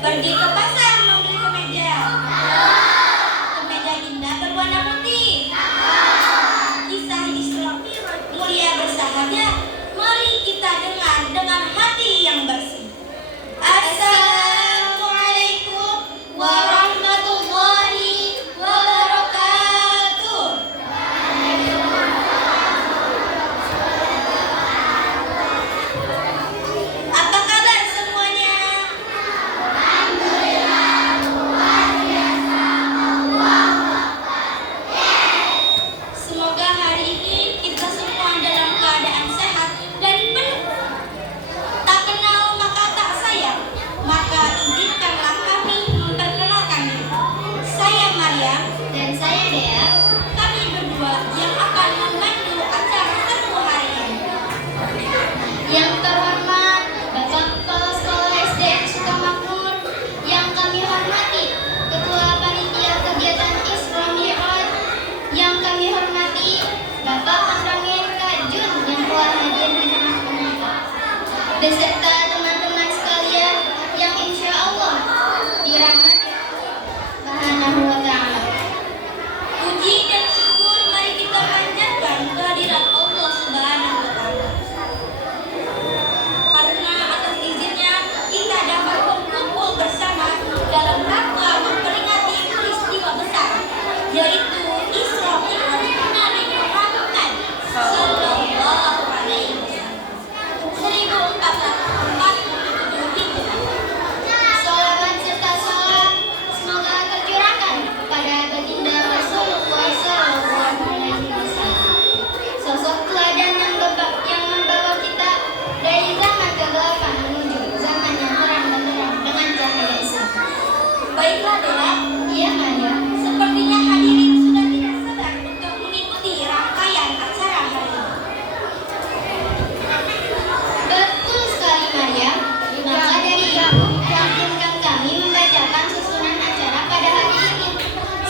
Pergi ke pasar membeli kemeja. Kemeja indah berwarna putih. Kisah Islam mulia bersahaja. Mari kita dengar dengan hati yang bersih. Assalamualaikum warahmatullahi wabarakatuh. Apa kabar semuanya? Semoga hari ini kita semua dalam keadaan sehat dan penuh. Tak kenal maka tak sayang. Maka izinkanlah kami memperkenalkan diri. Saya Maryam Dan saya Dea. Kami berdua yang akan memandu acara seru hari ini. Yang terhormat Bapak Kepala Sekolah SDN Sukamakmur, yang kami hormati Ketua Panitia Kegiatan Isra Mi'raj, yang kami hormati Bapak Pendongeng Kak Jun yang telah hadir di tengah-tengah kita, beserta teman-teman sekalian yang insya Allah dirahmati Subhanahu wa Ta'ala. Puji dan syukur mari kita panjatkan kehadirat Allah Subhanahu wa Ta'ala. Karena atas izinnya kita dapat berkumpul bersama dalam rangka memperingati peristiwa besar, yaitu Isra Mi'raj Nabi Muhammad sallallahu alaihi wasallam 1447 Hijriah. Salawat serta salam semoga tercurahkan kepada baginda Rasulullah sallallahu alaihi wasallam, sosok teladan yang membawa kita dari zaman kegelapan menuju zaman yang terang benderang dengan cahaya Islam. Baiklah Dora, Iya, Maya. sepertinya hadirin sudah tidak sabar untuk mengikuti rangkaian acara hari ini. Betul sekali, Maria. Maka dari itu, izinkan kami membacakan susunan acara pada hari ini.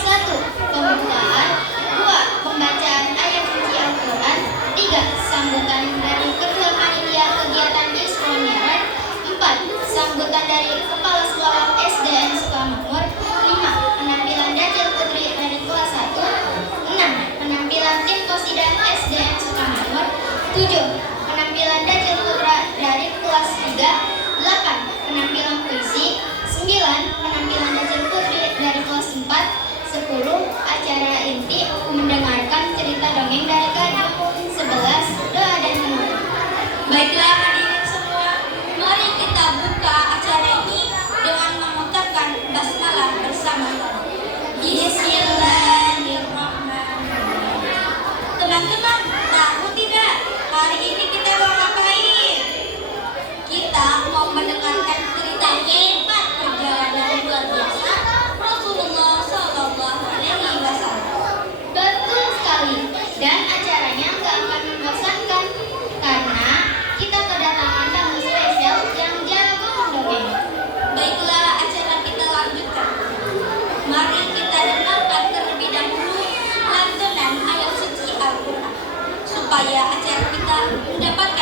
1. Pembukaan. 2. Pembacaan ayat suci Al-Quran. 3. Sambutan dari Ketua Panitia Kegiatan Isra Mi'raj. 4. Sambutan dari Kepala Sekolah SDN Sukamakmur. 5. Penampilan Dajjal Putri dari kelas 1. 6. Penampilan tim Qosidah SDN Sukamakmur. 7. Penampilan Dajjal Putra dari kelas 3. 8. Penampilan puisi. 9. Penampilan Dajjal Putri dari kelas 4. 10. Acara inti mendengarkan cerita dongeng dari Kak. 11. Doa dan penutup. Baiklah hadirin semua, mari kita buka acara ini dengan mengucapkan basmalah bersama-sama. Bismillahirrahmanirrahim. Teman-teman, tahu tidak hari ini kita mau ngapain? Kita mau mendengarkan cerita hebat perjalanan luar biasa Rasulullah Sallallahu Alaihi Wasallam. Betul sekali. Dan acaranya nggak akan membosankan karena kita kedatangan tamu spesial yang jago mendongeng. Baiklah, acara kita lanjutkan. Mari kita dengarkan terlebih dahulu lantunan ayat suci Al-Quran supaya acara kita mendapatkan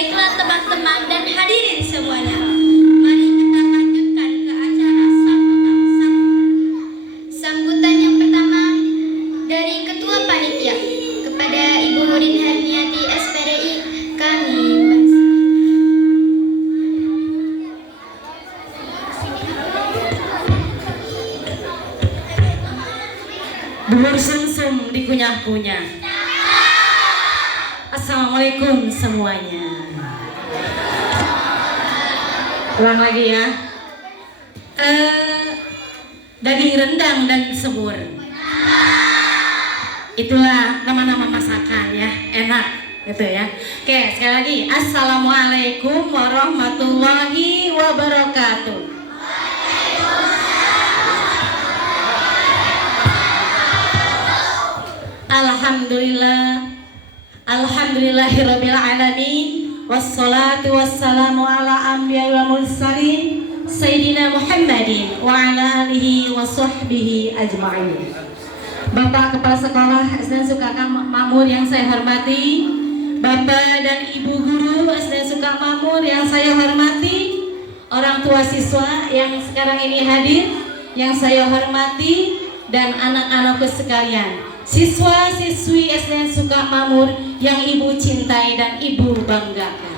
Baiklah teman-teman dan hadirin semuanya, mari kita lanjutkan ke acara sambutan. Sambutan yang pertama dari Ketua Panitia kepada Ibu Murin Harniati SPDI kami bubur sumsum dikunyah-kunyah. Assalamualaikum semuanya. Ulang lagi ya. Daging rendang dan sebur. Itulah nama-nama masakan ya, enak gitu ya. Oke, sekali lagi. Assalamualaikum warahmatullahi wabarakatuh. Alhamdulillahirabbil alamin wassalatu wassalamu ala anbiya'i wal mursalin sayyidina Muhammadin wa ala alihi wa sahbihi ajma'in. Bapak Kepala Sekolah SD Sukaka Makmur yang saya hormati, Bapak dan Ibu Guru SD Sukaka Makmur yang saya hormati, orang tua siswa yang sekarang ini hadir yang saya hormati, dan anak-anakku sekalian, siswa-siswi SD Sukaka Makmur yang Ibu cintai dan Ibu banggakan.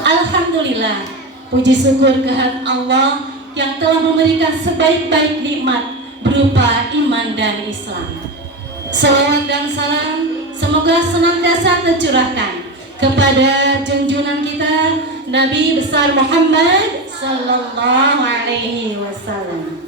Alhamdulillah, puji syukur kehadirat Allah yang telah memberikan sebaik-baik nikmat berupa iman dan Islam. Salawat dan salam semoga senantiasa tercurahkan kepada junjungan kita Nabi besar Muhammad sallallahu alaihi wasallam.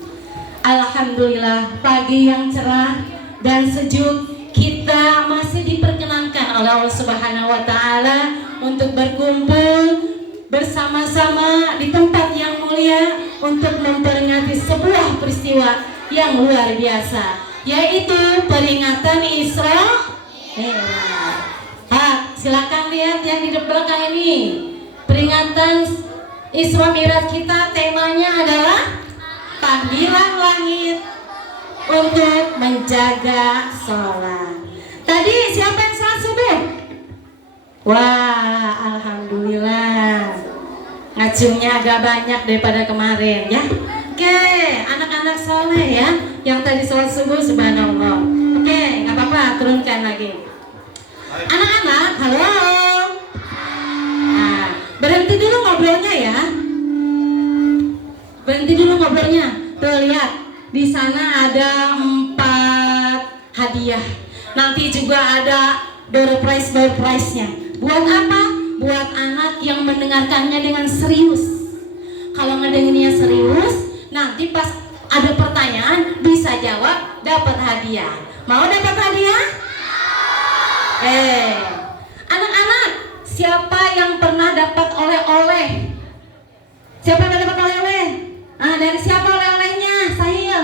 Alhamdulillah, pagi yang cerah dan sejuk, kita masih diperkenankan oleh Allah Subhanahu wa taala untuk berkumpul bersama-sama di tempat yang mulia untuk memperingati sebuah peristiwa yang luar biasa, yaitu peringatan Isra Mi'raj. Silakan lihat yang di belakang ini. Peringatan Isra Mi'raj kita temanya adalah panggilan langit untuk menjaga sholat. Tadi siapa yang sholat subuh? Wah, alhamdulillah. Ngacungnya agak banyak daripada kemarin ya. Oke, anak-anak soleh ya, yang tadi sholat subuh, subhanallah. Oke, nggak apa-apa, turunkan lagi. Anak-anak, halo. Nah, berhenti dulu ngobrolnya ya. Berhenti dulu ngobrolnya. Tuh lihat, di sana ada 4 hadiah. Nanti juga ada door prize-nya. Buat apa? Buat anak yang mendengarkannya dengan serius. Kalau ngedengerinnya serius, nanti pas ada pertanyaan bisa jawab, dapat hadiah. Mau dapat hadiah? Anak-anak, siapa yang pernah dapat oleh-oleh? Siapa yang dapat oleh-oleh? Dari siapa oleh-olehnya? Sahil.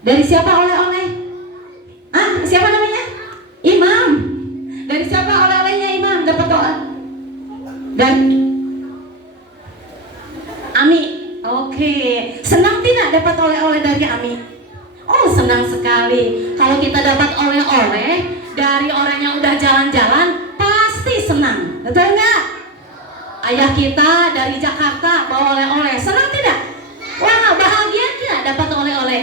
Dari siapa oleh-oleh? Siapa namanya? Imam. Dari siapa oleh-olehnya Imam? Dapat doa. Dan Ami. Oke. Senang tidak dapat oleh-oleh dari Ami? Oh, senang sekali. Kalau kita dapat oleh-oleh dari orang yang udah jalan-jalan, pasti senang. Betul nggak? Ayah kita dari Jakarta bawa oleh-oleh, senang tidak? Wah, bahagia tidak dapat oleh-oleh?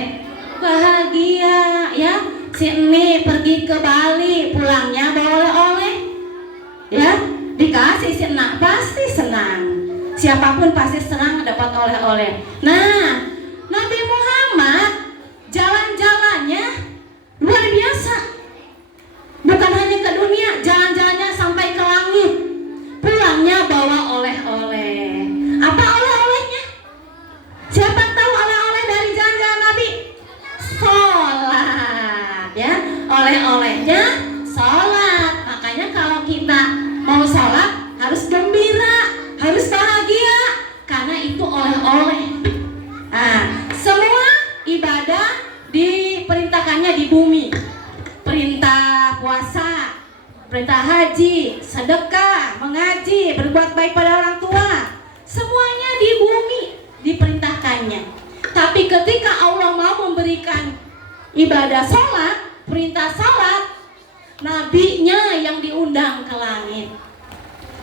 Bahagia ya. Si Emi pergi ke Bali, pulangnya bawa oleh-oleh. Ya, dikasih si Enak, pasti senang. Siapapun pasti senang dapat oleh-oleh. Nah, Nabi Muhammad jalan-jalannya luar biasa. Bukan hanya ke dunia, jalan-jalannya sampai ke langit. Pulangnya bawa oleh-oleh. Apa oleh-olehnya? Siapa tahu oleh-oleh dari jalan-jalan Nabi? Sholat ya. Oleh-olehnya sholat. Makanya kalau kita mau sholat harus gembira, harus bahagia, karena itu oleh-oleh. Semua ibadah diperintahkannya di bumi. Perintah puasa, perintah haji, sedekah, mengaji, berbuat baik pada orang tua, semuanya di bumi diperintahkannya. Tapi ketika Allah mau memberikan ibadah sholat, perintah sholat, nabinya yang diundang ke langit.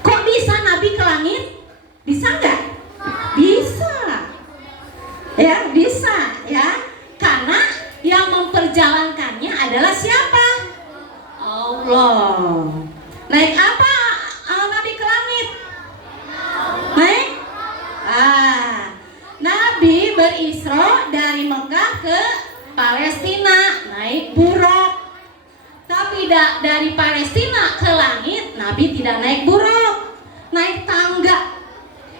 Kok bisa Nabi ke langit? Bisa nggak? Bisa. Ya, bisa ya. Karena yang memperjalankannya adalah siapa? Allah. Naik apa Nabi ke langit? Naik? Nabi berisra dari Mekah ke Palestina naik buruk. Tapi dari Palestina ke langit Nabi tidak naik buruk, naik tangga.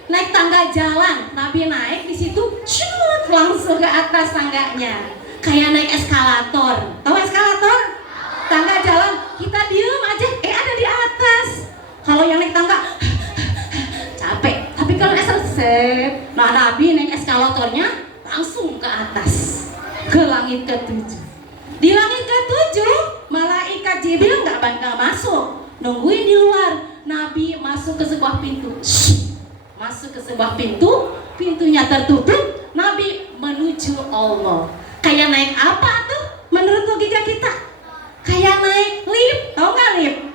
Naik tangga jalan, Nabi naik di situ, cut, langsung ke atas tangganya, kayak naik eskalator. Tahu eskalator? Tangga jalan, kita diem aja, ada di atas. Kalau yang naik tangga capek, tapi kalau set, nah Nabi naik eskalatornya langsung ke atas, ke langit ke-7. Di langit ke-7, malaikat Jibril nggak bakal masuk, nungguin di luar. Nabi masuk ke sebuah pintu. Masuk ke sebuah pintu, pintunya tertutup, Nabi menuju Allah. Kayak naik apa tuh menurut logika kita? Kayak naik lift, tau gak lift?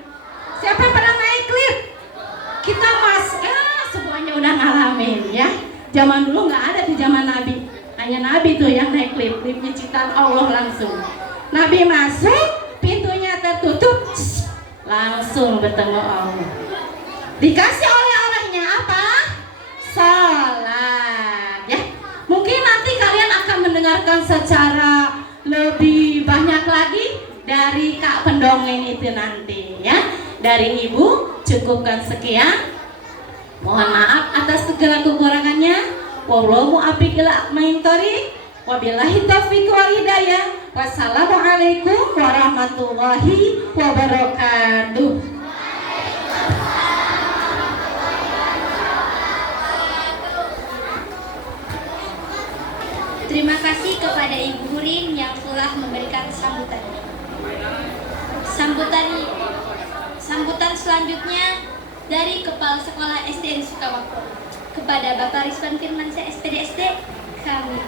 Siapa yang pernah naik lift? Kita semuanya udah ngalamin ya. Zaman dulu gak ada tuh, zaman Nabi. Hanya Nabi tuh yang naik lift, liftnya ciptaan Allah langsung. Nabi masuk, pintunya tertutup, langsung bertemu Allah. Dikasih oleh-olehnya apa? Salat ya. Mungkin nanti kalian akan mendengarkan secara lebih banyak lagi dari Kak Pendongeng itu nanti ya. Dari Ibu cukupkan sekian. Mohon maaf atas segala kekurangannya. Wallahu muwaffiq ila aqwamit thoriq. Wabillahi taufiq wal hidayah. Wassalamualaikum warahmatullahi wabarakatuh. Terima kasih kepada Ibu Hurin yang telah memberikan sambutan. Sambutan selanjutnya dari Kepala Sekolah SDN Sukawako kepada Bapak Rizwan Firmansyah SPDSD kami.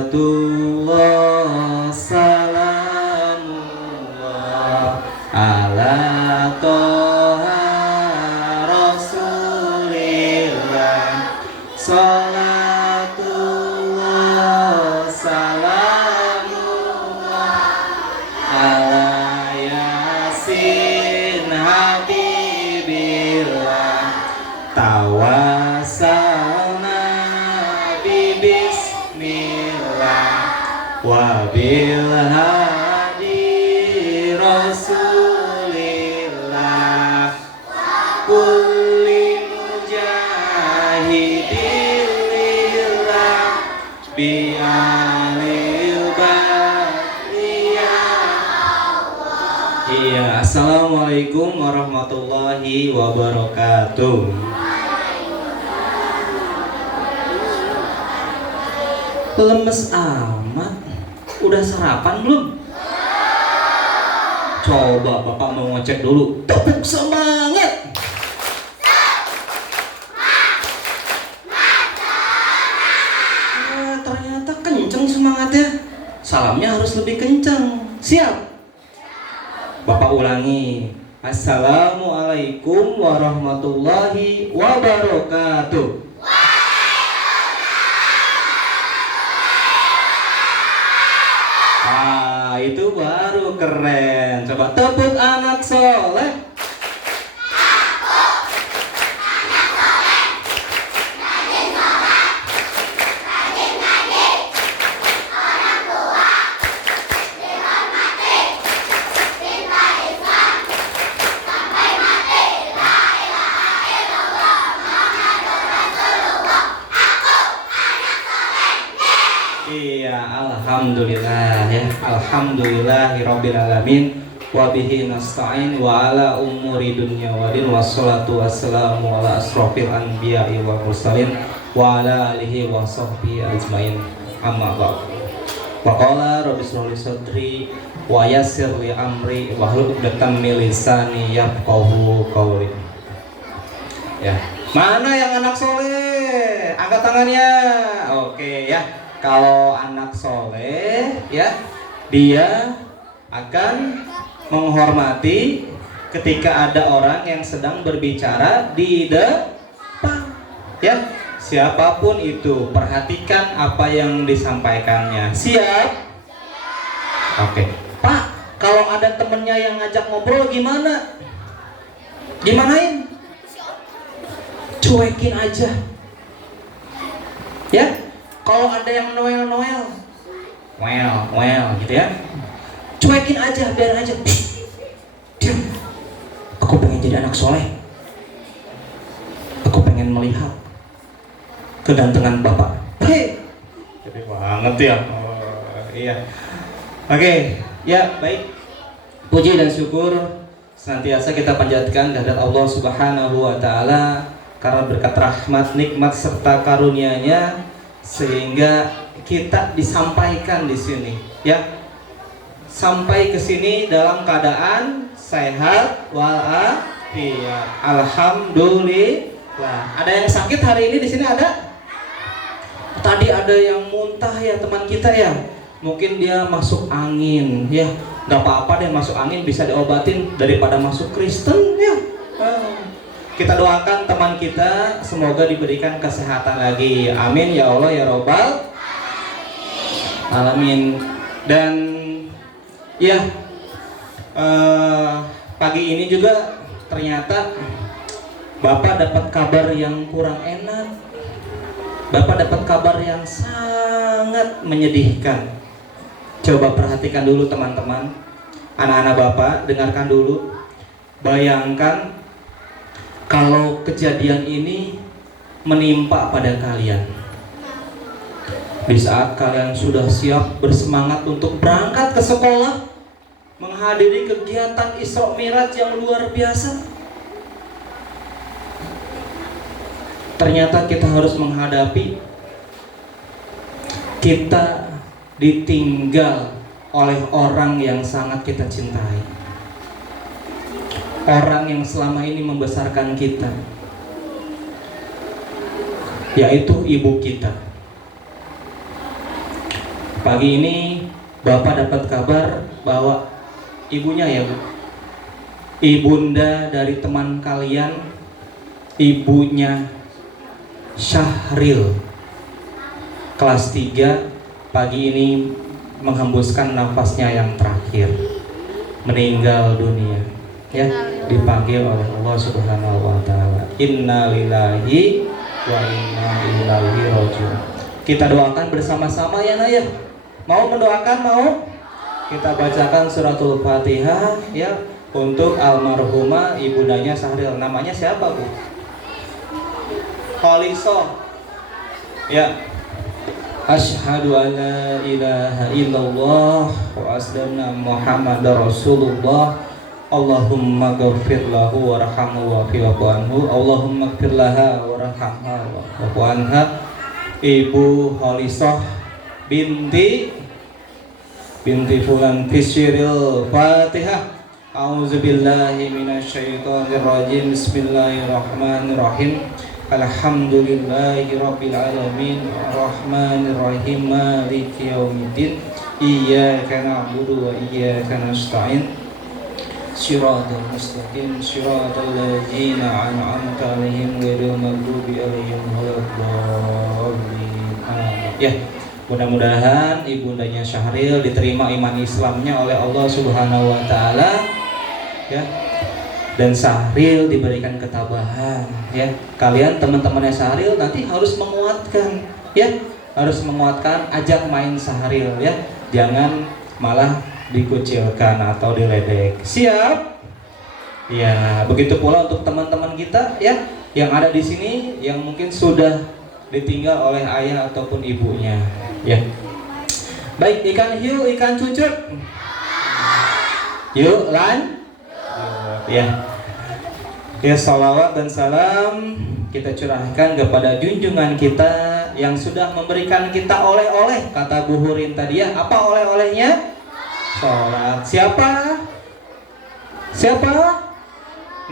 Salatullah salamullah ala toha rasulillah. Salatullah salamullah ala yasin habibillah. Tawassalna wabil hadi rasulillah kulli mujahidillah bi'alil bariyah. Iya, assalamualaikum warahmatullahi wabarakatuh. Lemes amat. Udah sarapan belum? Coba Bapak mau ngecek dulu. Tepuk semangat. Ternyata kenceng semangatnya. Salamnya harus lebih kenceng. Siap? Bapak ulangi. Assalamualaikum warahmatullahi wabarakatuh. Itu baru keren. Coba tepuk anak soleh. Iya, alhamdulillah ya. Alhamdulillahirabbil alamin wa bihi nasta'in wa ala umuri dunya waddin wassalatu wassalamu ala asrofil anbiya'i wal mursalin wa ala alihi wa sahbihi ajmain. Amma ba'd. Wa qala rabbi shrah li sadri wa yassir li amri wa hlul 'uqdatam min lisani yafqahu qawli. Ya. Mana yang anak soleh? angkat tangannya. Oke ya. Kalau anak soleh ya, dia akan menghormati ketika ada orang yang sedang berbicara di depan. Ya, siapapun itu, perhatikan apa yang disampaikannya. Siap? Oke. Pak, kalau ada temennya yang ngajak ngobrol gimana? Gimanain? Cuekin aja. Ya, kalau ada yang noel gitu ya, cuekin aja, biarin aja. Diam. Aku pengen jadi anak soleh. Aku pengen melihat kegantengan bapak. Hei, gede banget ya. Oh, iya. Oke, ya baik. Puji dan syukur senantiasa kita panjatkan kehadirat Allah Subhanahu wa taala karena berkat rahmat, nikmat serta karunia-Nya sehingga kita disampaikan di sini, ya. Sampai ke sini dalam keadaan sehat walafiat. Alhamdulillah. Ada yang sakit hari ini di sini ada? Tadi ada yang muntah ya teman kita ya. Mungkin dia masuk angin ya. Gak apa-apa deh masuk angin, bisa diobatin daripada masuk Kristen ya. Kita doakan teman kita semoga diberikan kesehatan lagi. Amin ya Allah ya Robbal Alamin. Dan ya pagi ini juga ternyata Bapak dapat kabar yang kurang enak. Bapak dapat kabar yang sangat menyedihkan. Coba perhatikan dulu teman-teman, anak-anak Bapak, dengarkan dulu. Bayangkan kalau kejadian ini menimpa pada kalian. Di saat kalian sudah siap bersemangat untuk berangkat ke sekolah, menghadiri kegiatan Isra Mi'raj yang luar biasa, ternyata kita harus menghadapi kita ditinggal oleh orang yang sangat kita cintai, orang yang selama ini membesarkan kita, yaitu ibu kita. Pagi ini Bapak dapat kabar bahwa ibunya ya Bu, ibunda dari teman kalian, ibunya Syahril kelas 3 pagi ini menghembuskan nafasnya yang terakhir, meninggal dunia ya, dipanggil oleh Allah Subhanahu wa taala. Innalillahi wa inna ilaihi rajiun. Kita doakan bersama-sama ya Naya. Mau mendoakan mau? Kita bacakan suratul Fatihah ya untuk almarhumah ibundanya Syahril. Namanya siapa Bu? Khalisoh. Ya. Asyhadu an la ilaha illallah wa asdana Muhammadar Rasulullah. Allahumma ghafir lahu warhamhu wa'fu anhu. Allahumma ghafir laha warhamha wa'fu anha. Ibu Khalisoh binti Fulan Fisyiril Fatihah. A'udzubillahi minasyaitonir rajim. Bismillahirrahmanirrahim. Alhamdulillahi rabbil alamin arrahmanir rahim maliki yaumiddin iyyaka na'budu wa iyyaka nasta'in shiratal mustaqim shiratal ladzina an'amta 'alaihim ghairil maghdubi 'alaihim waladdallin. Ya, mudah-mudahan ibundanya Syahril diterima iman Islamnya oleh Allah Subhanahu wa taala ya. Dan Syahril diberikan ketabahan ya. Kalian teman-temannya Syahril nanti harus menguatkan ya, harus menguatkan, ajak main Syahril ya. Jangan malah dikucilkan atau diledek. Siap? Ya, begitu pula untuk teman-teman kita ya yang ada di sini yang mungkin sudah ditinggal oleh ayah ataupun ibunya ya. Baik, ikan hiu, ikan cucut. Yuk, ya. Ya, salawat dan salam kita curahkan kepada junjungan kita yang sudah memberikan kita oleh-oleh. Kata Bu Hurin tadi ya, apa oleh-olehnya? Salat. Siapa?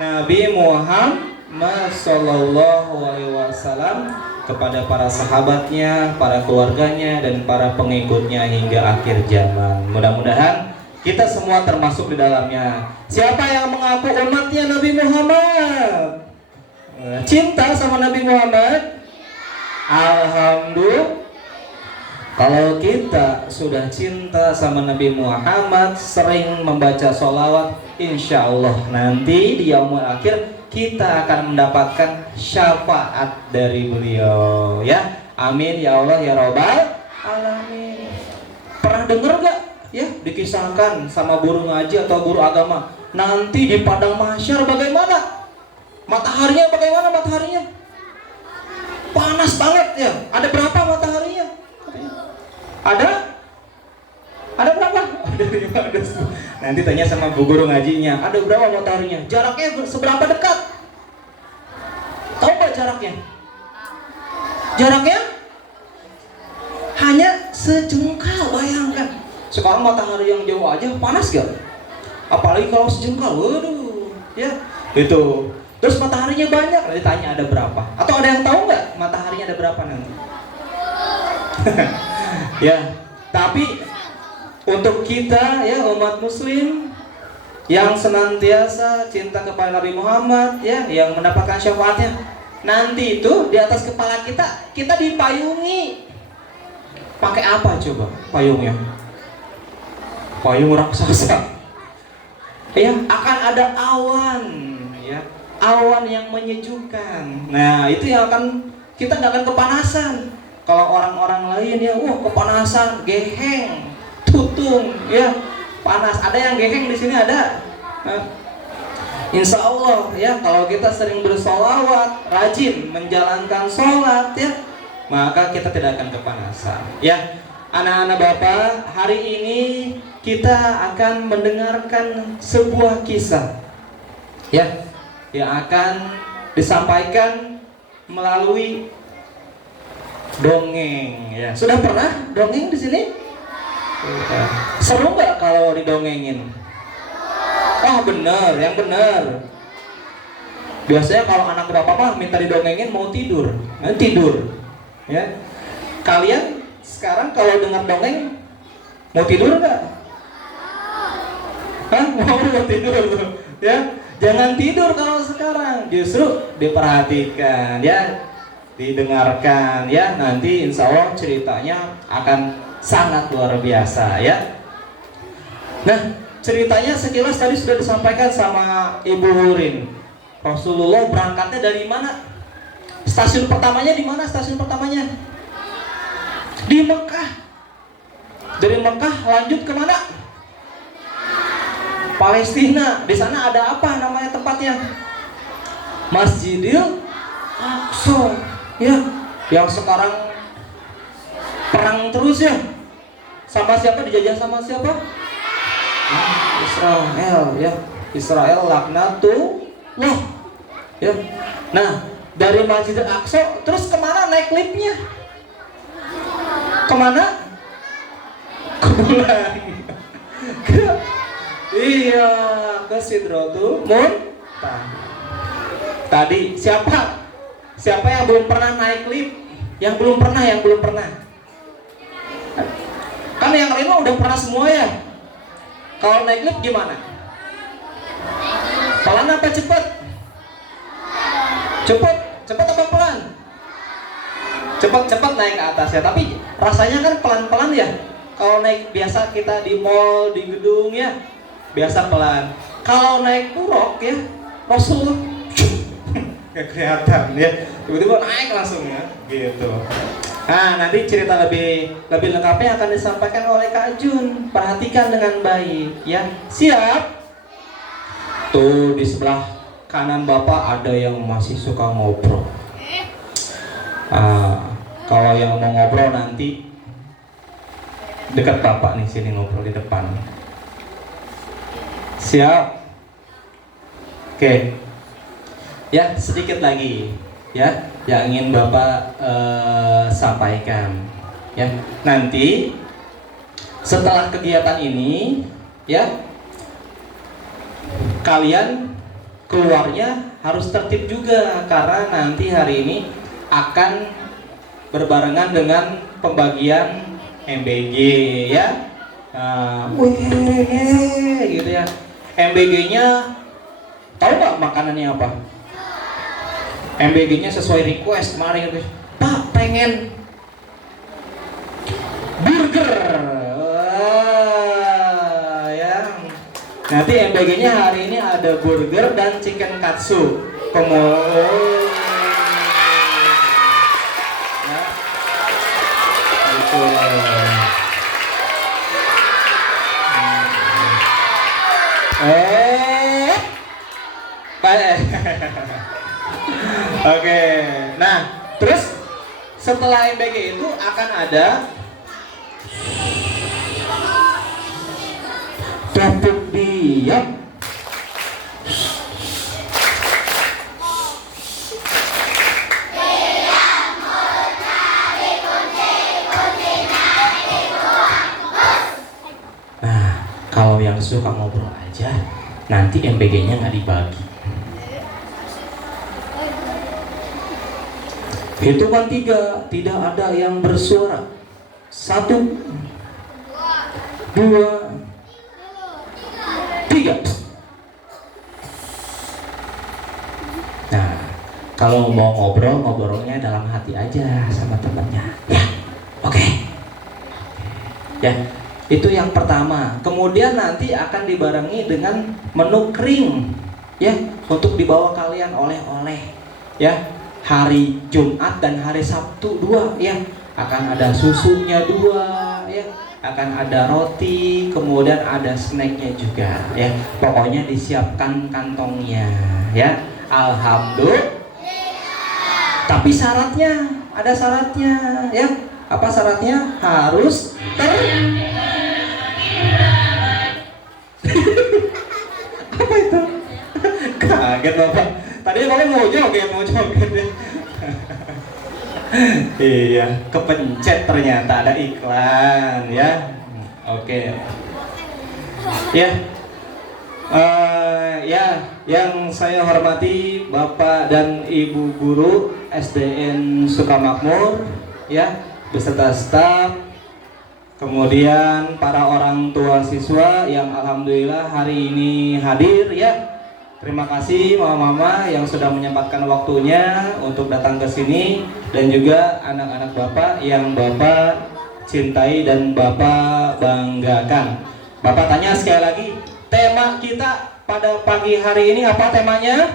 Nabi Muhammad sallallahu alaihi wasallam. kepada para sahabatnya, para keluarganya, dan para pengikutnya hingga akhir zaman. Mudah-mudahan kita semua termasuk di dalamnya. Siapa yang mengaku umatnya Nabi Muhammad? Cinta sama Nabi Muhammad? Alhamdulillah. Kalau kita sudah cinta sama Nabi Muhammad, sering membaca sholawat, insya Allah nanti di yaumul akhir kita akan mendapatkan syafaat dari beliau. Ya, amin ya Allah ya Rabbal alamin. Pernah dengar gak ya dikisahkan sama guru ngaji atau guru agama, nanti di padang mahsyar bagaimana? Mataharinya bagaimana mataharinya? Panas banget ya. Ada berapa mataharinya? Ada berapa? Ada 5. Nanti tanya sama bu guru ngajinya, ada berapa mataharinya? Jaraknya seberapa dekat? Tahu nggak jaraknya? Jaraknya hanya sejengkal, bayangkan. Sekarang matahari yang jauh aja panas gak? Apalagi kalau sejengkal, waduh, ya itu. Terus mataharinya banyak, nanti tanya ada berapa? Atau ada yang tahu nggak mataharinya ada berapa nanti? Ya, tapi untuk kita ya umat muslim yang senantiasa cinta kepada Nabi Muhammad ya, yang mendapatkan syafaatnya, nanti itu di atas kepala kita dipayungi. Pakai apa coba payungnya? Payung raksasa. Ya, akan ada awan ya, awan yang menyejukkan. Nah, itu yang akan kita nggak akan kepanasan. Kalau orang-orang lain ya, kepanasan, geheng, tutung, ya panas. Ada yang geheng di sini ada. Nah, insya Allah ya, kalau kita sering bersolawat, rajin menjalankan sholat ya, maka kita tidak akan kepanasan. Ya, anak-anak Bapak, hari ini kita akan mendengarkan sebuah kisah ya, yang akan disampaikan melalui dongeng ya. Sudah pernah dongeng di sini? Ya. Seru nggak kalau didongengin? Oh bener, yang bener. Biasanya kalau anak bapak mah minta didongengin mau tidur, tidur. Ya. Kalian sekarang kalau dengar dongeng mau tidur nggak? Hah? Mau tidur tuh? Ya, jangan tidur kalau sekarang. Justru diperhatikan ya. Didengarkan ya, nanti insya Allah ceritanya akan sangat luar biasa ya. Nah, ceritanya sekilas tadi sudah disampaikan sama Ibu Hurin. Rasulullah berangkatnya dari mana? Stasiun pertamanya di mana? Stasiun pertamanya di Mekah. Dari Mekah lanjut ke mana? Palestina. Di sana ada apa namanya tempatnya? Masjidil Aqsa. Ya, yang sekarang perang terus ya. Sama siapa? Dijajah sama siapa? Israel ya. Israel laknatullah. Ya. Nah, dari Masjidil Aqsa terus kemana naik liftnya? Kemana? Ke bulan. Iya, ke Sidratul Muntaha. Tadi siapa? Siapa yang belum pernah naik lift? Yang belum pernah. Kan yang lain udah pernah semua ya. Kalau naik lift gimana? Pelan apa cepet? Cepet apa pelan? Cepet naik ke atas ya. Tapi rasanya kan pelan-pelan ya. Kalau naik biasa kita di mall, di gedung ya, biasa pelan. Kalau naik turok ya, Rasulullah gak kelihatan ya, tiba-tiba naik langsung ya, gitu. Nah, nanti cerita lebih lengkapnya akan disampaikan oleh Kak Jun. Perhatikan dengan baik ya. Siap? Tuh di sebelah kanan Bapak ada yang masih suka ngobrol. Kalau yang mau ngobrol nanti dekat Bapak nih, sini ngobrol di depan. Siap? Oke. Ya, sedikit lagi ya yang ingin Bapak sampaikan ya. Nanti setelah kegiatan ini ya, kalian keluarnya harus tertib juga, karena nanti hari ini akan berbarengan dengan pembagian MBG ya. Gitu ya. MBG-nya tahu nggak makanannya apa? MBG-nya sesuai request kemarin gitu. Pak pengen burger. Wah, ya. Nanti MBG-nya hari ini ada burger dan chicken katsu. Kemudian ya. Gitu. Oke, nah terus setelah MBG itu akan ada topik diam. Nah, kalau yang suka ngobrol aja, nanti MBG-nya nggak dibagi. Hitungan 3, tidak ada yang bersuara. 1, 2, 3. Nah, kalau mau ngobrol, ngobrolnya dalam hati aja sama temannya. Ya, oke. Ya, itu yang pertama. Kemudian nanti akan dibarengi dengan menu kering, ya, untuk dibawa kalian oleh-oleh, ya. Hari Jumat dan hari Sabtu 2 ya, akan ada susunya 2 ya, akan ada roti, kemudian ada snacknya juga ya. Pokoknya disiapkan kantongnya ya. Alhamdulillah. Tapi syaratnya, ada syaratnya ya. Apa syaratnya? Harus apa itu? Kaget Bapak. Tadi Bapak mau joget ya. Iya, kepencet ternyata ada iklan ya. Oke. Ya. Ya, yang saya hormati Bapak dan Ibu guru SDN Sukamakmur ya, beserta staf, kemudian para orang tua siswa yang alhamdulillah hari ini hadir ya. Terima kasih mama-mama yang sudah menyempatkan waktunya untuk datang ke sini, dan juga anak-anak Bapak yang Bapak cintai dan Bapak banggakan. Bapak tanya sekali lagi, tema kita pada pagi hari ini apa temanya?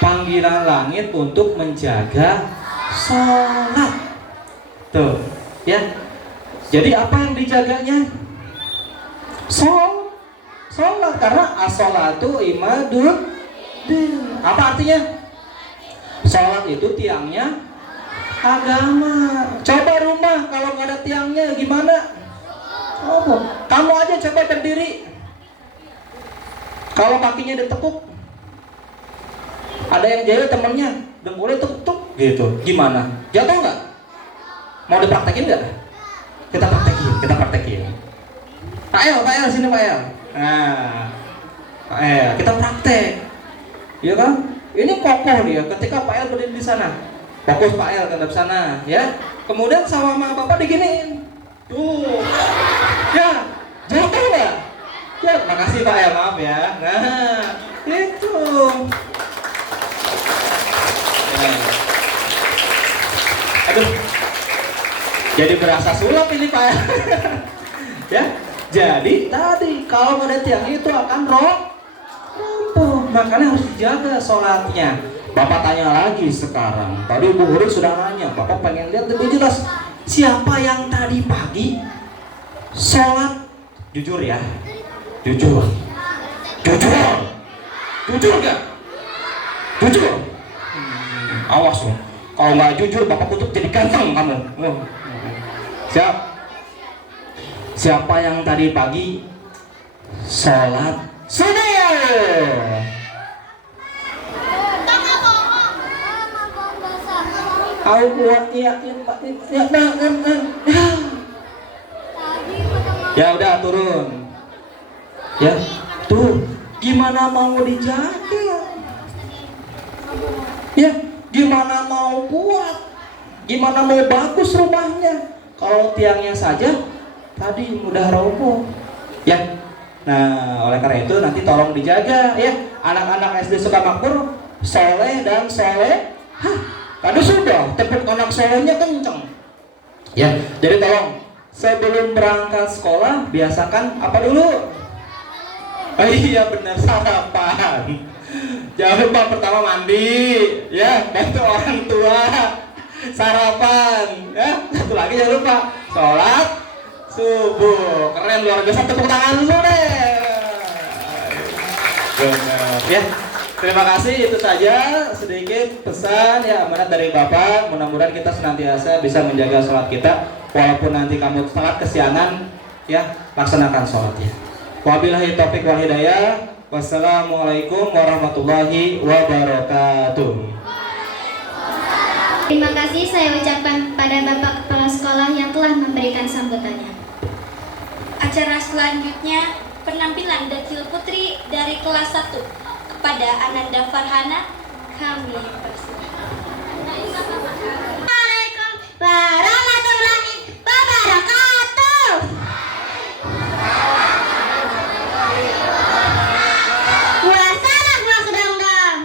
Panggilan langit untuk menjaga sholat. Tuh, ya. Jadi apa yang dijaganya? Sholat, karena as-sholatu imadud din. Apa artinya? Sholat itu tiangnya agama. Coba rumah kalau nggak ada tiangnya gimana? Kamu aja coba berdiri, kalau kakinya ditekuk, ada yang jahil temennya dengkulnya tuk gitu, gimana? Jatuh nggak? Mau dipraktekin nggak? Kita praktekin. Pak El sini Pak El. Nah, Pak El, kita praktek, ya kan? Ini kokoh dia. Ketika Pak El berdiri di sana, fokus Pak El ke sana, ya. Kemudian sama Bapak diginiin, tuh, ya, jatuh nggak? Ya, makasih Pak El, maaf ya. Nah, itu. Ya. Aduh, jadi berasa sulap ini Pak El. Ya. Jadi tadi kalau nggak ada tiang itu akan roboh, makanya harus dijaga sholatnya. Bapak tanya lagi sekarang. Tadi Bu Huruf sudah nanya, Bapak pengen lihat lebih jelas. Siapa yang tadi pagi sholat? Jujur ya, jujur nggak? Jujur. Awas loh, kalau nggak jujur Bapak kutuk jadi ganteng kamu. Siap? Siapa yang tadi pagi sholat subuh? Ya udah turun. Ya tuh, gimana mau dijaga? Ya gimana mau kuat, gimana mau bagus rumahnya kalau tiangnya saja tadi mudah roboh ya. Nah oleh karena itu nanti tolong dijaga ya, anak-anak SD Sukamakmur soleh dan soleh. Tadi sudah tepuk anak solehnya kenceng ya. Jadi tolong sebelum berangkat sekolah biasakan apa dulu? Oh iya benar, sarapan. Jangan lupa pertama mandi ya, bantu orang tua, sarapan ya. Satu lagi jangan lupa sholat subuh. Keren, luar biasa, tepuk tangan dulu deh. Benar ya. Terima kasih, itu saja sedikit pesan ya amanat dari Bapak. Mudah-mudahan kita senantiasa bisa menjaga sholat kita, walaupun nanti kamu sangat kesiangan ya, laksanakan sholatnya. Wabillahi taufiq wal hidayah. Wassalamualaikum warahmatullahi wabarakatuh. Terima kasih saya ucapkan pada Bapak Kepala Sekolah yang telah memberikan sambutannya. Acara selanjutnya penampilan Dakil Putri dari kelas 1 kepada Ananda Farhana. Kami persilahkan. Assalamualaikum warahmatullahi wabarakatuh. Wassalam wasdongdong.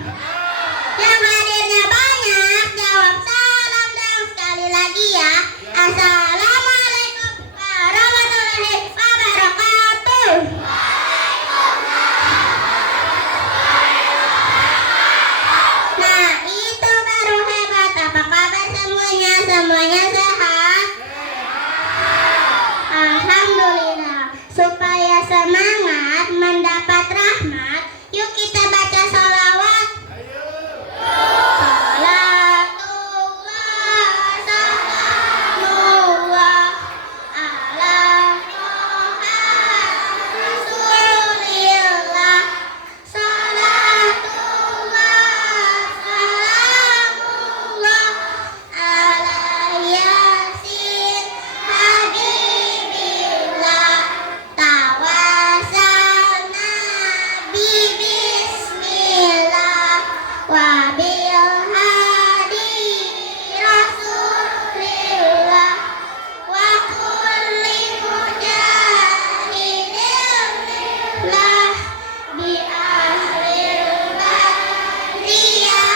Yang hadirnya banyak, jawab salam dong sekali lagi ya. Assalamualaikum warahmatullahi wabarakatuh. Nah itu baru hebat. Apa kabar semuanya? Semuanya sehat? Alhamdulillah. Supaya semangat mendapat rahmat, yuk kita baca sholawat. Salatullah, salamullah ala Rasulillah. Salatullah, salamullah ala Yasin Habibillah. Tawasalna bismillah wa bil hadi Rasulillah wa kulli mujahidin lillah bi ahlil badri ya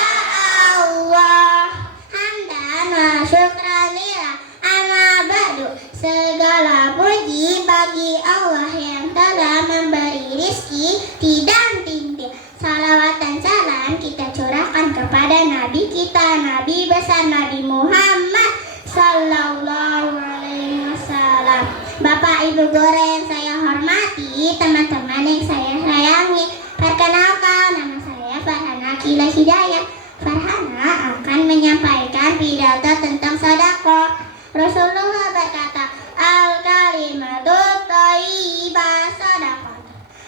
Allah. Hamdan wa syukran lillah, amma ba'du. Segala puji bagi Allah yang telah memberi rizki tidak henti. Salawat dan salam kita curahkan kepada Nabi kita, Nabi besar Nabi Muhammad Sallallahu Alaihi Wasallam. Bapak Ibu guru yang saya hormati, teman-teman yang saya sayangi, perkenalkan nama saya Farhana Akila Hidayah. Farhana akan menyampaikan pidato tentang sedekah. Rasulullah berkata, al-kalimatut thayyibah sadaqah.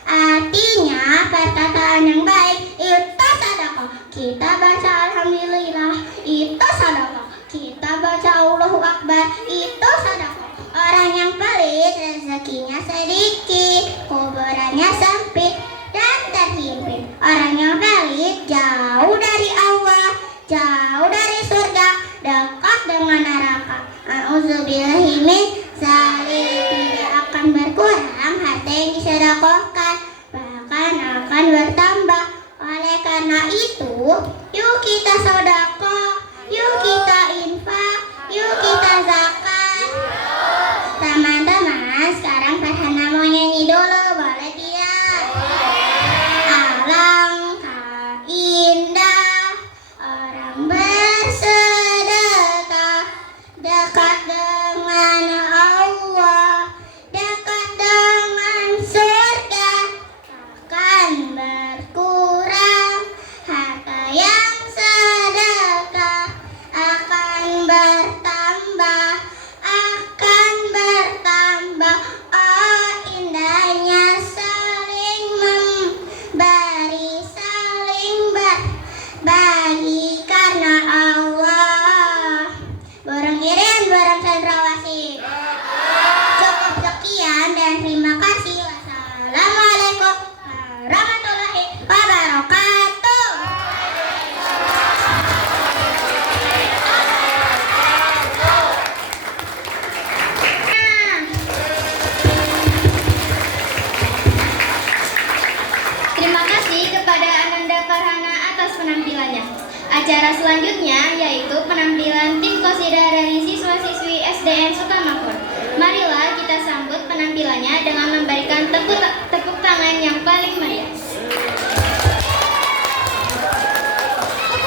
Artinya perkataan yang baik itu sedekah. Kita baca alhamdulillah, itu sedekah. Kita baca Allahu Akbar, itu sedekah. Orang yang pelit rezekinya sedikit, kuburannya sempit dan terhimpit. Orang yang pelit jauh dari Allah, jauh dari surga, dekat dengan neraka. A'udzubillahi min dzalik. Tidak akan berkurang harta yang disedekahkan, bahkan akan bertambah. Oleh karena itu, yuk kita sedekah, yuk kita infak, yuk kita zakat. Teman-teman, sekarang Farhana mau nyanyi dulu, boleh tidak? Alangkah indah orang bersedekah, dekat dengan Allah, dekat dengan surga. Akan berkurang harta yang sedekah, akan kasih kepada Ananda Farhana atas penampilannya. Acara selanjutnya yaitu penampilan tim qasidah dari siswa-siswi SDN Sukamakmur. Marilah kita sambut penampilannya dengan memberikan tepuk tangan yang paling meriah.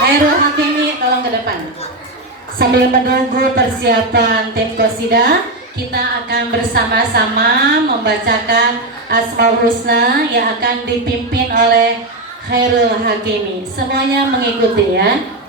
Khairul Hakimi, tolong ke depan. Sambil menunggu persiapan tim qasidah, kita akan bersama-sama membacakan Asmaul Husna yang akan dipimpin oleh Khairul Hakimi. Semuanya mengikuti ya.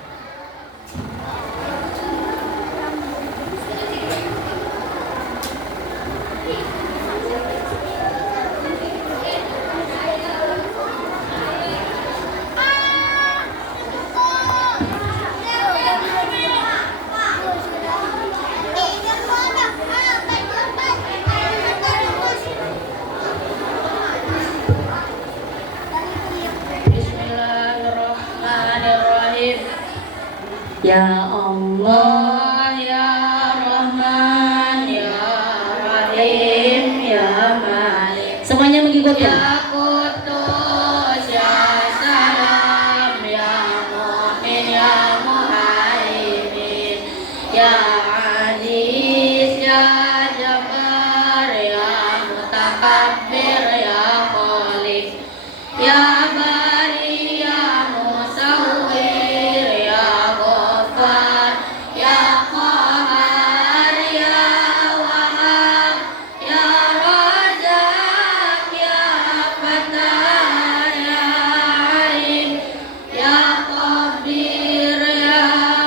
Ya Allah, ya Rahman, ya Rahim, ya Malik. Semuanya mengikuti. Ya Qudus, ya Salam, ya Mu'min, ya Muhaimin, ya Aziz, ya Jabbar, ya Mutakabbir, ya Khaliq, ya Bari, ya Musawwir, ya Ghaffar, ya Qahar, ya Wahhab, ya Razzaq, ya Fattar, ya Alim, ya Khabir, ya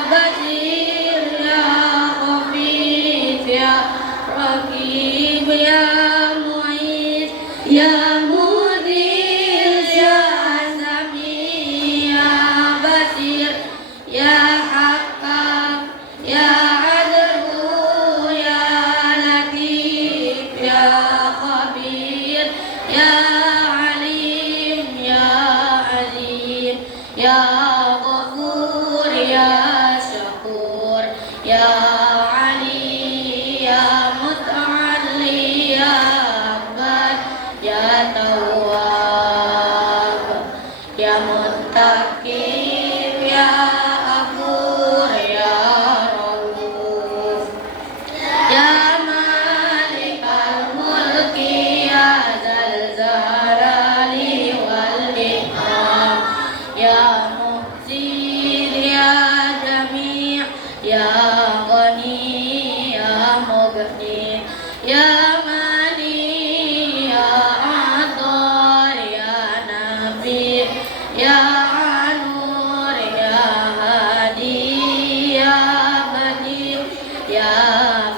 Basir, ya Khabir, ya Raqib, ya Mu'id, ya Mudhil, ya Sami, ya Basir, ya Hakam, ya Adlu, ya Latif, ya Khabir, ya Alim, ya Azim, ya Ghafur, ya Syakur, ya Ali, ya Muta'alli, ya Akbar, ya Tawwab, ya Muttaqib, ya Ghafur, ya Rauf, ya Malikal Mulki, ya Dzal Jalali wal Ikram, ya Muhsin, ya Jami', ya Ghani, ya Mughni, ya Mani, ya Adhar, ya Nabi, ya Anur, ya Hadi, ya Badi, ya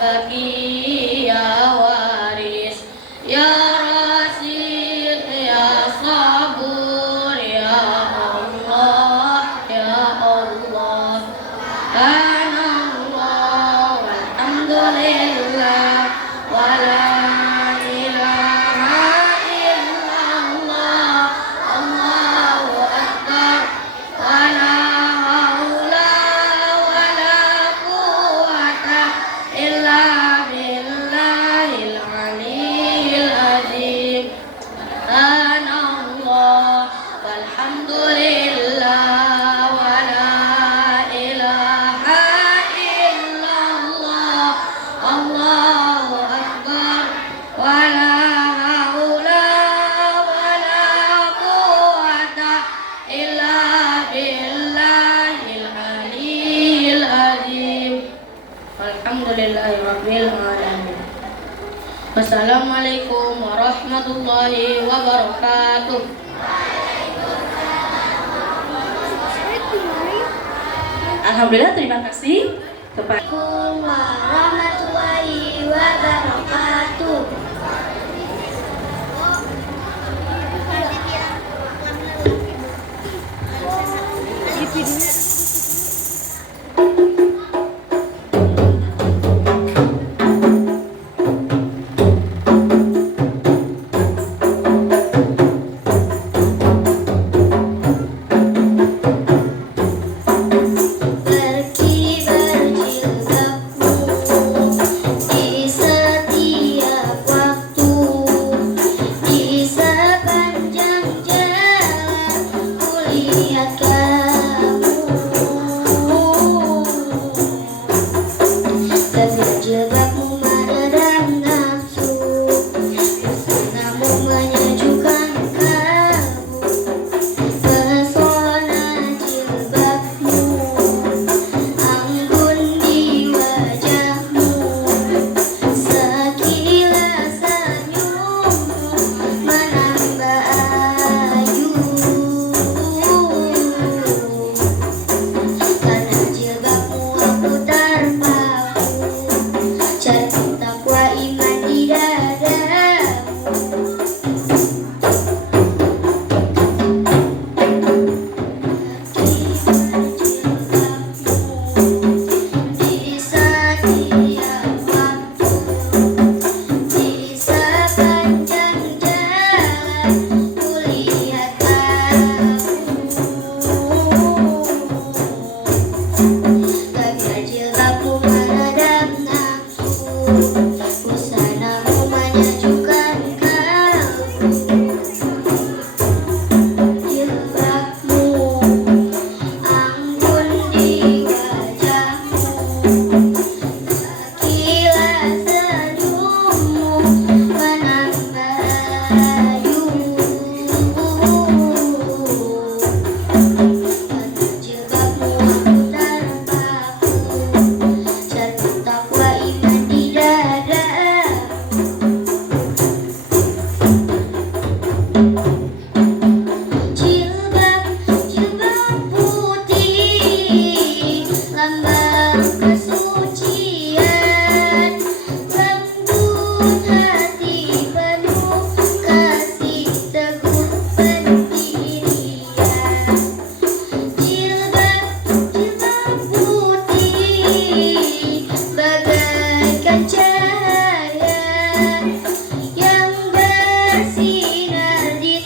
Baqi, ya Waris, ya Rasid, ya Sabur, ya Allah, ya Allah. Subhanallah, walhamdulillah, wa la ilaha illallah, Allahu akbar, wa la haula wa la quwwata illa billahil aliyyil azim. Subhanallah, walhamdulillah, wa la ilaha illallah, Allahu akbar, wa la haula wa la quwwata illa billahil aliyyil azim. Alhamdulillahi rabbil alamin. Wassalamualaikum warahmatullahi wabarakatuh. Alhamdulillah, terima kasih kepada Assalamualaikum warahmatullahi wabarakatuh. Berkibar jilbabmu di setiap Jilbab, jilbab putih, lambang kesucian, lembut hati penuh kasih teguh pendirian. Jilbab, jilbab putih, bagaikan cahaya yang bersinar di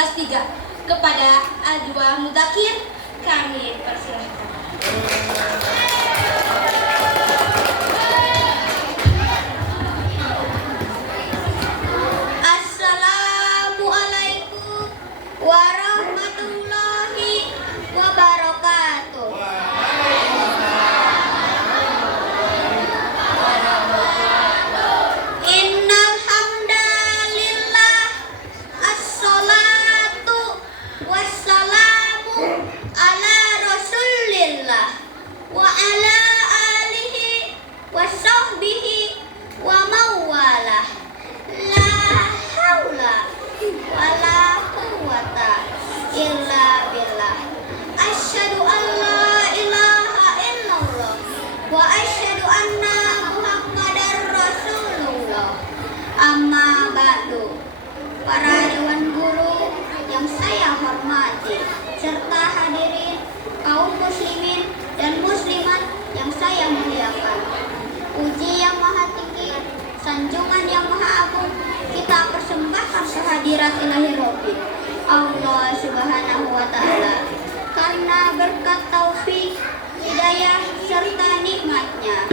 kelas 3. Kepada Ajwa Mudakir kami persilahkan. Assalamualaikum warahmatullahi wabarakatuh. Innal hamdalillah, assalatu wassalamu ala rasulillah wa ala alihi wa sahbihi wa mawalah. La haula wa la quwata illa billah. Asyhadu an la ilaha illallah wa asyhadu anna muhammadar rasulullah. Amma ba'du. Para dewan guru yang saya hormati serta hadirin kaum muslimin dan muslimat yang saya muliakan. Puji yang maha tinggi, sanjungan yang maha agung kita persembahkan sehadirat ilahi Rabbi Allah subhanahu wa ta'ala. Karena berkat taufik, hidayah serta nikmatnya,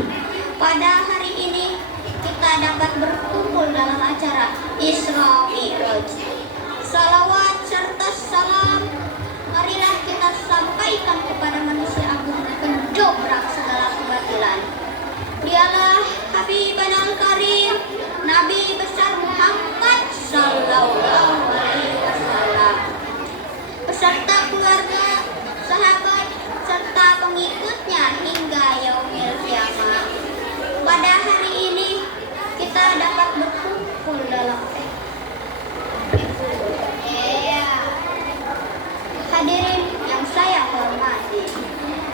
pada hari ini kita dapat berkumpul dalam acara Isra Mi'raj. Salawat serta salam marilah kita sampaikan kepada manusia agung pendobrak segala kebatilan. Dialah Habibana al-Karim, Nabi besar Muhammad sallallahu alaihi wasallam, beserta keluarga, sahabat serta pengikutnya hingga yaumil kiamah. Pada hari ini kita dapat berkumpul dalam hadirin yang saya hormati.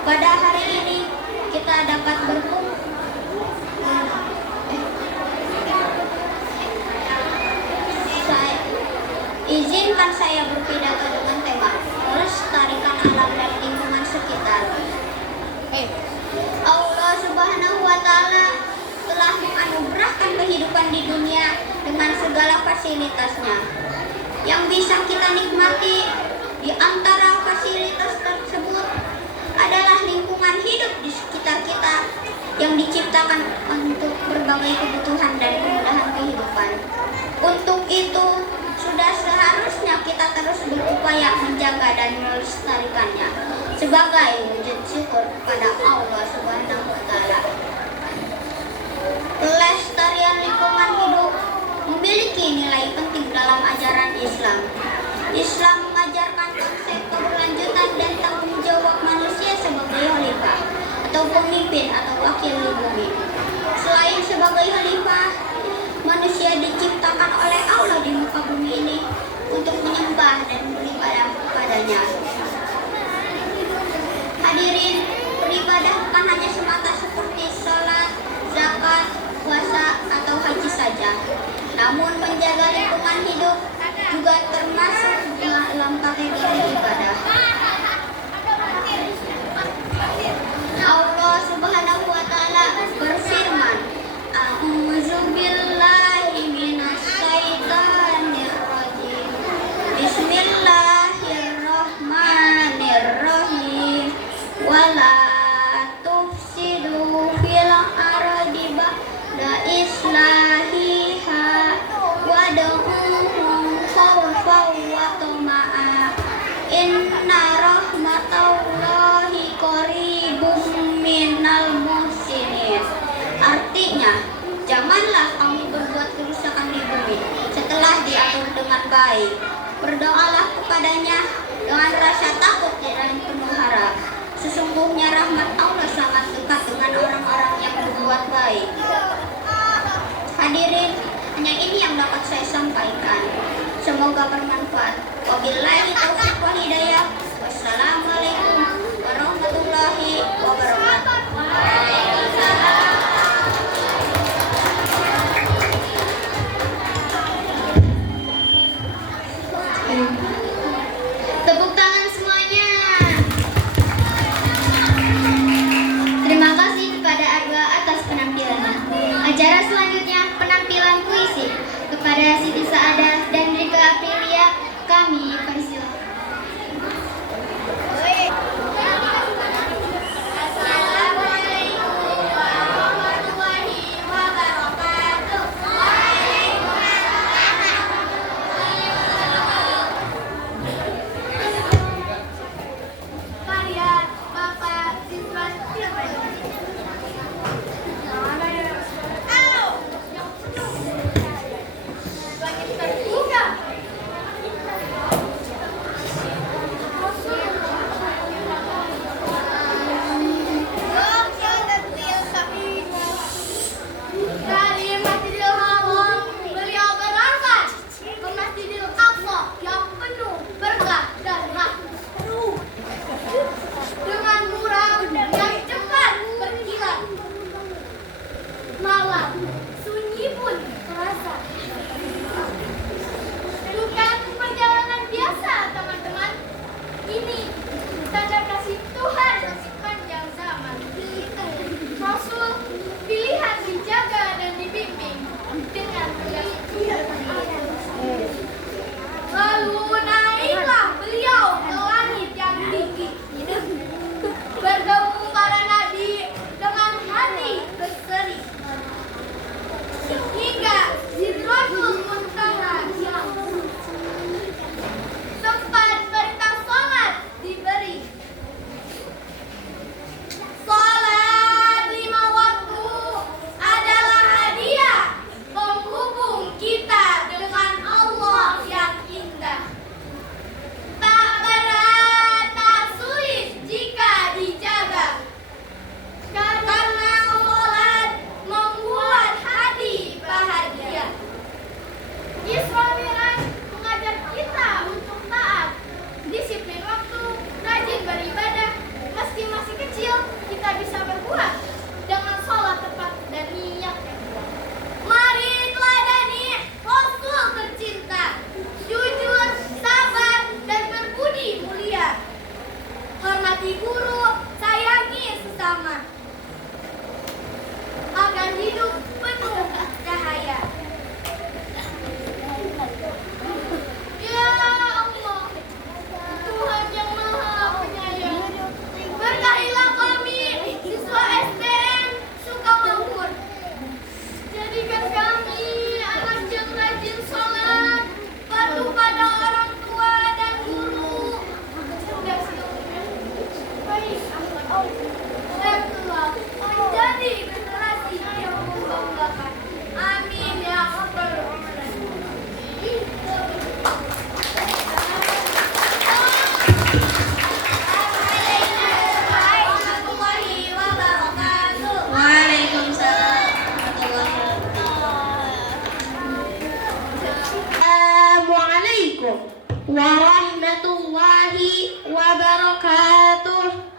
Pada hari ini kita dapat berkumpul. Izinkan saya berpidato dengan tema melestarikan alam dan lingkungan sekitar. Allah subhanahu wa ta'ala telah menganugerahkan kehidupan di dunia dengan segala fasilitasnya yang bisa kita nikmati. Di antara fasilitas tersebut adalah lingkungan hidup di sekitar kita yang diciptakan untuk berbagai kebutuhan dan kemudahan kehidupan. Untuk itu, sudah seharusnya kita terus berupaya menjaga dan melestarikannya sebagai wujud syukur kepada Allah Subhanahu wa ta'ala. Pelestarian lingkungan hidup memiliki nilai penting dalam ajaran Islam. Islam mengajarkan konsep keberlanjutan dan tanggung jawab manusia sebagai khalifah atau pemimpin atau wakil di bumi. Selain sebagai khalifah, manusia diciptakan oleh Allah di muka bumi ini untuk menyembah dan beribadah kepadanya. Hadirin, beribadah bukan hanya semata seperti sholat, zakat, puasa, atau haji saja. Namun menjaga lingkungan hidup juga termasuk dalam kategori ibadah. Allah subhanahu wa ta'ala berfirman, A'udzu billahi minasyaitonir rajim. Bismillahirrahmanirrahim. Wala tufsidu fil ardi ba'da islahiha wad'uhum khawfan wa tama'a. Inna rahmatallahi qaribum minal muhsinin. Artinya, janganlah kamu berbuat kerusakan di bumi setelah diatur dengan baik. Berdoalah kepadanya dengan rasa takut dan penuh harap. Sesungguhnya rahmat Allah sangat dekat dengan orang-orang yang berbuat baik. Hadirin, hanya ini yang dapat saya sampaikan. Semoga bermanfaat. Wabillahi taufiq wal hidayah. Wassalamualaikum warahmatullahi wabarakatuh. Tepuk tangan semuanya. Terima kasih kepada Arwa atas penampilannya. Acara selanjutnya penampilan puisi kepada Siti Saadah dan Rika Aprilia kami menjadi generasi yang membanggakan. Amin ya rabbal alamin. Waalaikumsalam warahmatullahi Assalamualaikum warahmatullahi wabarakatuh.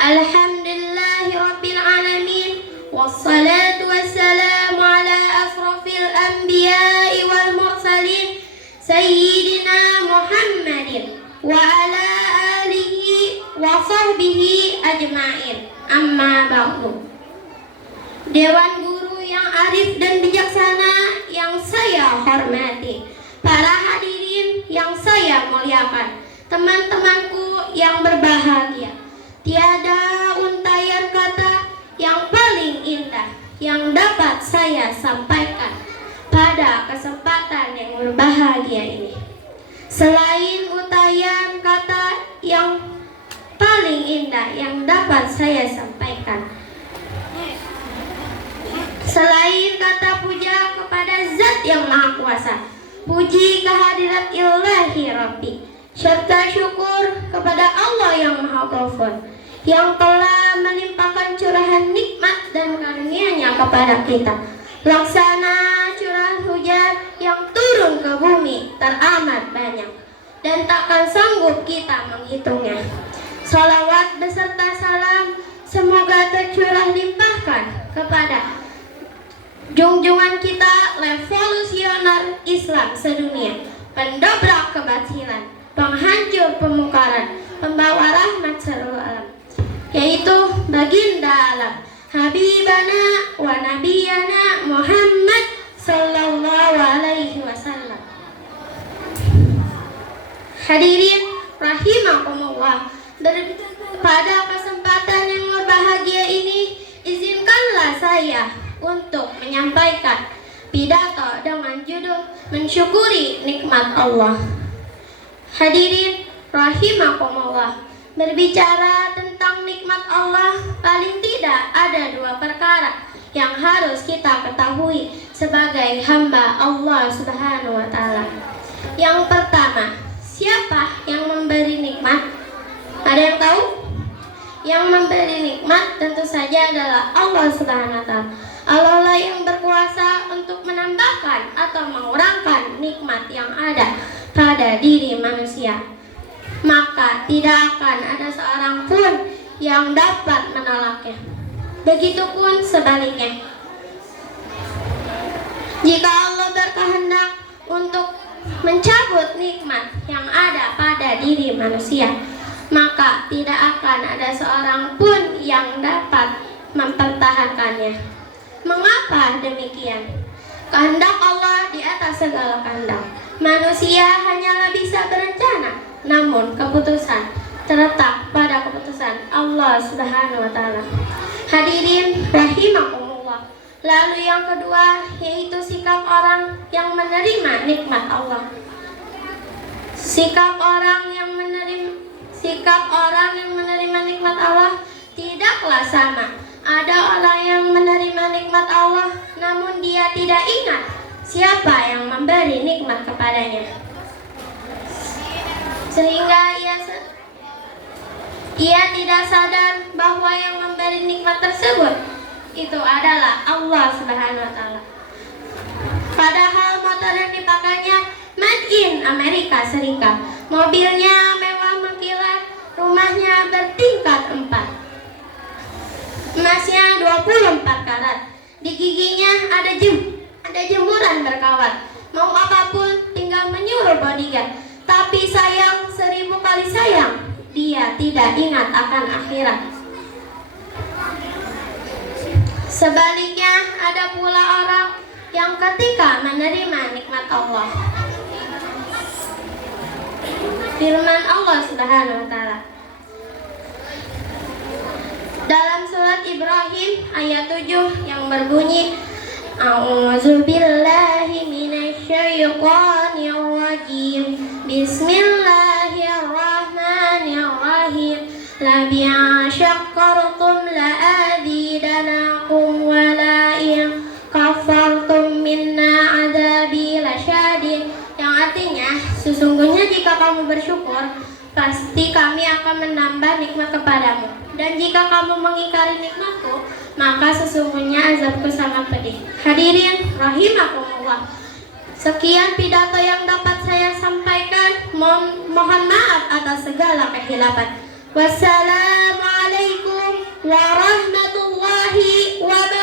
Alhamdulillahi rabbil alamin, wassalatu wassalamu ala asrafil anbiya'i wal mursalin, sayyidina Muhammadin wa ala alihi wa sahbihi ajma'in. Amma ba'du. Dewan guru yang arif dan bijaksana yang saya hormati, para hadirin yang saya muliakan, teman-temanku yang berbahagia, tiada untayan kata yang paling indah yang dapat saya sampaikan pada kesempatan yang berbahagia ini. Selain untayan kata yang paling indah yang dapat saya sampaikan, selain kata puja kepada Zat yang Maha Kuasa, puji kehadirat Ilahi Rabbi, serta syukur kepada Allah yang Maha Ghafur, yang telah melimpahkan curahan nikmat dan karunia-Nya kepada kita. Laksana curahan hujan yang turun ke bumi teramat banyak dan takkan sanggup kita menghitungnya. Salawat beserta salam semoga tercurah limpahkan kepada junjungan kita, revolusioner Islam sedunia, pendobrak kebatilan, penghancur pemungkaran, pembawa rahmat seluruh alam, yaitu baginda alam, Habibana wa Nabiyana Muhammad sallallahu alaihi wasallam. Hadirin rahimakumullah, pada kesempatan yang berbahagia ini, izinkanlah saya untuk menyampaikan pidato dengan judul Mensyukuri Nikmat Allah. Hadirin rahimakumullah, berbicara tentang nikmat Allah, paling tidak ada dua perkara yang harus kita ketahui sebagai hamba Allah Subhanahu wa Ta'ala. Yang pertama, siapa yang memberi nikmat? Ada yang tahu? Yang memberi nikmat tentu saja adalah Allah Subhanahu wa Ta'ala. Allah lah yang berkuasa untuk menambahkan atau mengurangkan nikmat yang ada pada diri manusia. Maka tidak akan ada seorang pun yang dapat menolaknya. Begitupun sebaliknya. Jika Allah berkehendak untuk mencabut nikmat yang ada pada diri manusia, maka tidak akan ada seorang pun yang dapat mempertahankannya. Mengapa demikian? Kehendak Allah di atas segala kehendak. Manusia hanyalah bisa berencana, namun keputusan terletak pada keputusan Allah Subhanahu wa Ta'ala. Hadirin rahimakumullah. Lalu yang kedua, yaitu sikap orang yang menerima nikmat Allah. Sikap orang yang menerima nikmat Allah tidaklah sama. Ada orang yang menerima nikmat Allah, namun dia tidak ingat siapa yang memberi nikmat kepadanya, sehingga ia tidak sadar bahwa yang memberi nikmat tersebut itu adalah Allah Subhanahu wa Ta'ala. Padahal motor yang dipakainya made in Amerika Serikat, mobilnya mewah mengkilat, rumahnya bertingkat 4, emasnya 24 karat, di giginya ada jemuran berkawan. Mau apapun tinggal menyuruh bodyguard, tapi sayang 1000 kali sayang, dia tidak ingat akan akhirat. Sebaliknya ada pula orang yang ketika menerima nikmat Allah, firman Allah Subhanahu wa Ta'ala dalam surat Ibrahim ayat 7 yang berbunyi, A'udzubillahi minasyaitonir rajim. Bismillahirrahmanirrahim. لئن شكرتم لأزيدنكم ولئن كفرتم minna azabi lasyadid, yang artinya sesungguhnya jika kamu bersyukur pasti kami akan menambah nikmat kepadamu, dan jika kamu mengingkari nikmatku maka sesungguhnya azabku sangat pedih. Hadirin rahimakumullah, sekian pidato yang dapat saya sampaikan. Mohon maaf atas segala kehilafan. Wassalamualaikum warahmatullahi wabarakatuh.